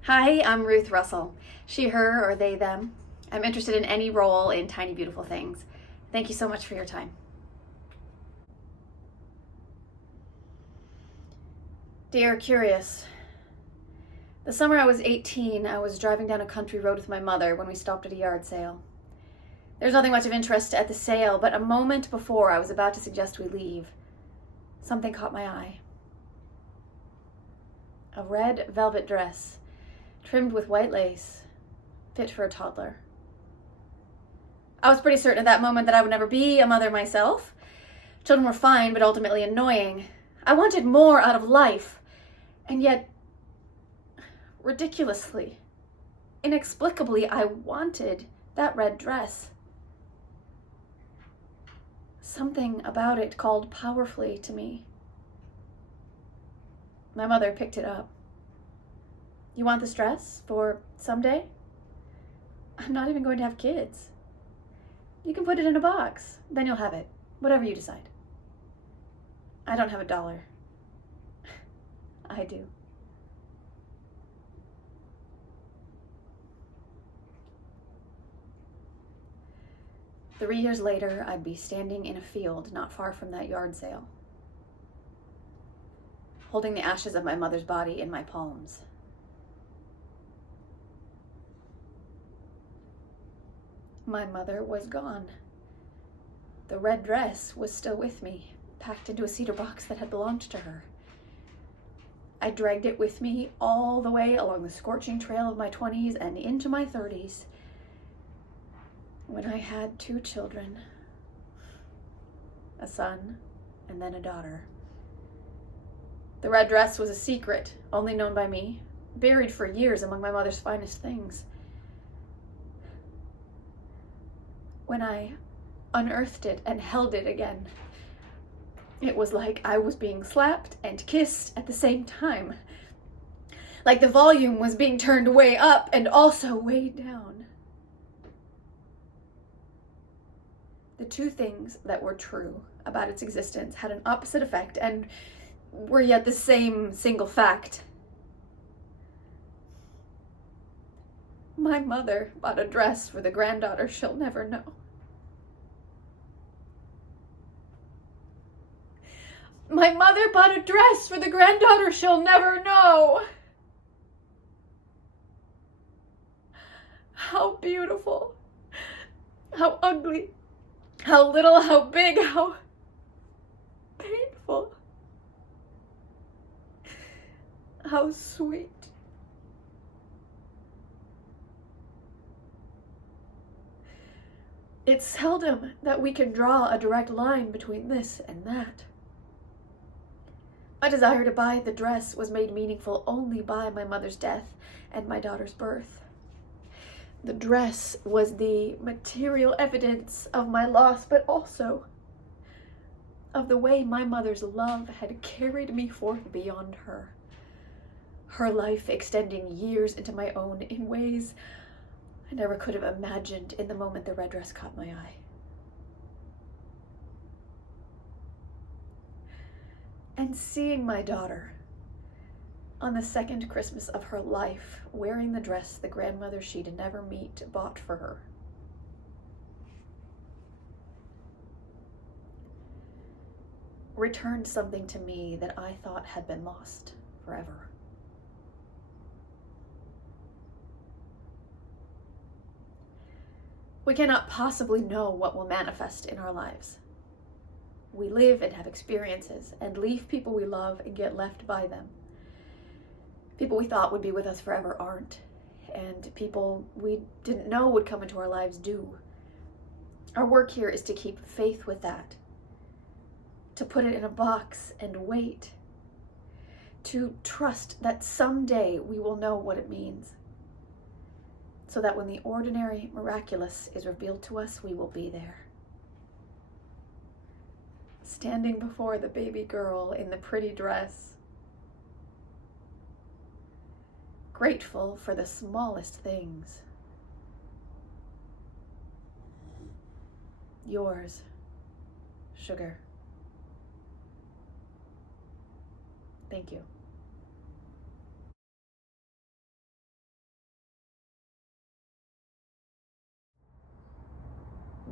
Hi, I'm Ruth Russell. She, her, or they, them. I'm interested in any role in Tiny Beautiful Things. Thank you so much for your time. Dear Curious, the summer I was 18, I was driving down a country road with my mother when we stopped at a yard sale. There was nothing much of interest at the sale, but a moment before I was about to suggest we leave, something caught my eye. A red velvet dress, trimmed with white lace, fit for a toddler. I was pretty certain at that moment that I would never be a mother myself. Children were fine, but ultimately annoying. I wanted more out of life, and yet, ridiculously, inexplicably, I wanted that red dress. Something about it called powerfully to me. My mother picked it up. You want this dress for someday? I'm not even going to have kids. You can put it in a box, then you'll have it, whatever you decide. I don't have a dollar. I do. Three years later, I'd be standing in a field not far from that yard sale, holding the ashes of my mother's body in my palms. My mother was gone. The red dress was still with me, packed into a cedar box that had belonged to her. I dragged it with me all the way along the scorching trail of my 20s and into my 30s, when I had two children, a son and then a daughter. The red dress was a secret, only known by me, buried for years among my mother's finest things. When I unearthed it and held it again, it was like I was being slapped and kissed at the same time. Like the volume was being turned way up and also way down. The two things that were true about its existence had an opposite effect and were yet the same single fact. My mother bought a dress for the granddaughter she'll never know. My mother bought a dress for the granddaughter she'll never know. How beautiful, how ugly, how little, how big, how painful, how sweet. It's seldom that we can draw a direct line between this and that. My desire to buy the dress was made meaningful only by my mother's death and my daughter's birth. The dress was the material evidence of my loss, but also of the way my mother's love had carried me forth beyond her. Her life extending years into my own in ways I never could have imagined in the moment the red dress caught my eye. And seeing my daughter on the second Christmas of her life wearing the dress the grandmother she'd never meet bought for her, returned something to me that I thought had been lost forever. We cannot possibly know what will manifest in our lives. We live and have experiences and leave people we love and get left by them. People we thought would be with us forever aren't, and people we didn't know would come into our lives do. Our work here is to keep faith with that, to put it in a box and wait, to trust that someday we will know what it means, so that when the ordinary miraculous is revealed to us, we will be there. Standing before the baby girl in the pretty dress, grateful for the smallest things. Yours, Sugar. Thank you.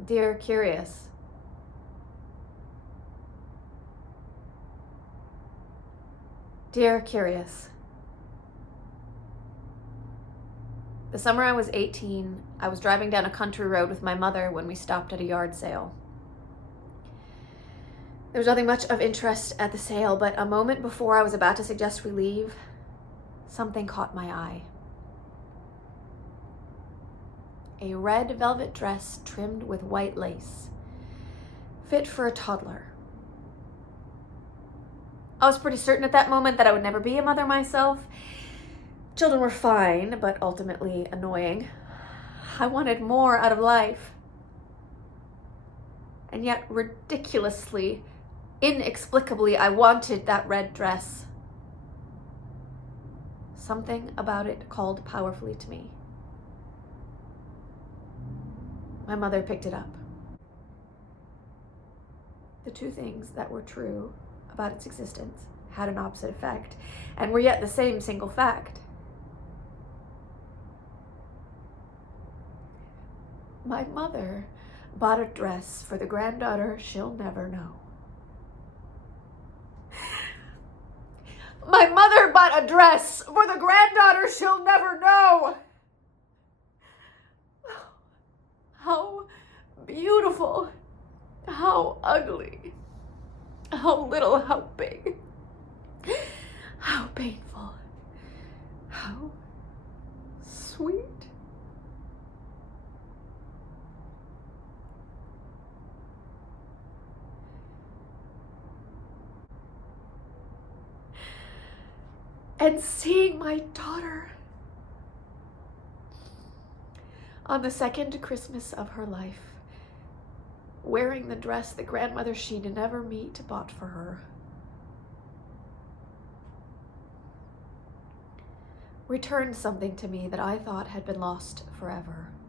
Dear Curious, Dear Curious, the summer I was 18, I was driving down a country road with my mother when we stopped at a yard sale. There was nothing much of interest at the sale, but a moment before I was about to suggest we leave, something caught my eye. A red velvet dress trimmed with white lace, fit for a toddler. I was pretty certain at that moment that I would never be a mother myself. Children were fine, but ultimately annoying. I wanted more out of life. And yet, ridiculously, inexplicably, I wanted that red dress. Something about it called powerfully to me. My mother picked it up. The two things that were true about its existence had an opposite effect, and were yet the same single fact. My mother bought a dress for the granddaughter she'll never know. My mother bought a dress for the granddaughter she'll never know. How beautiful, how ugly, how little, how big, how painful, how sweet. And seeing my daughter on the second Christmas of her life, wearing the dress the grandmother she'd never meet bought for her, returned something to me that I thought had been lost forever.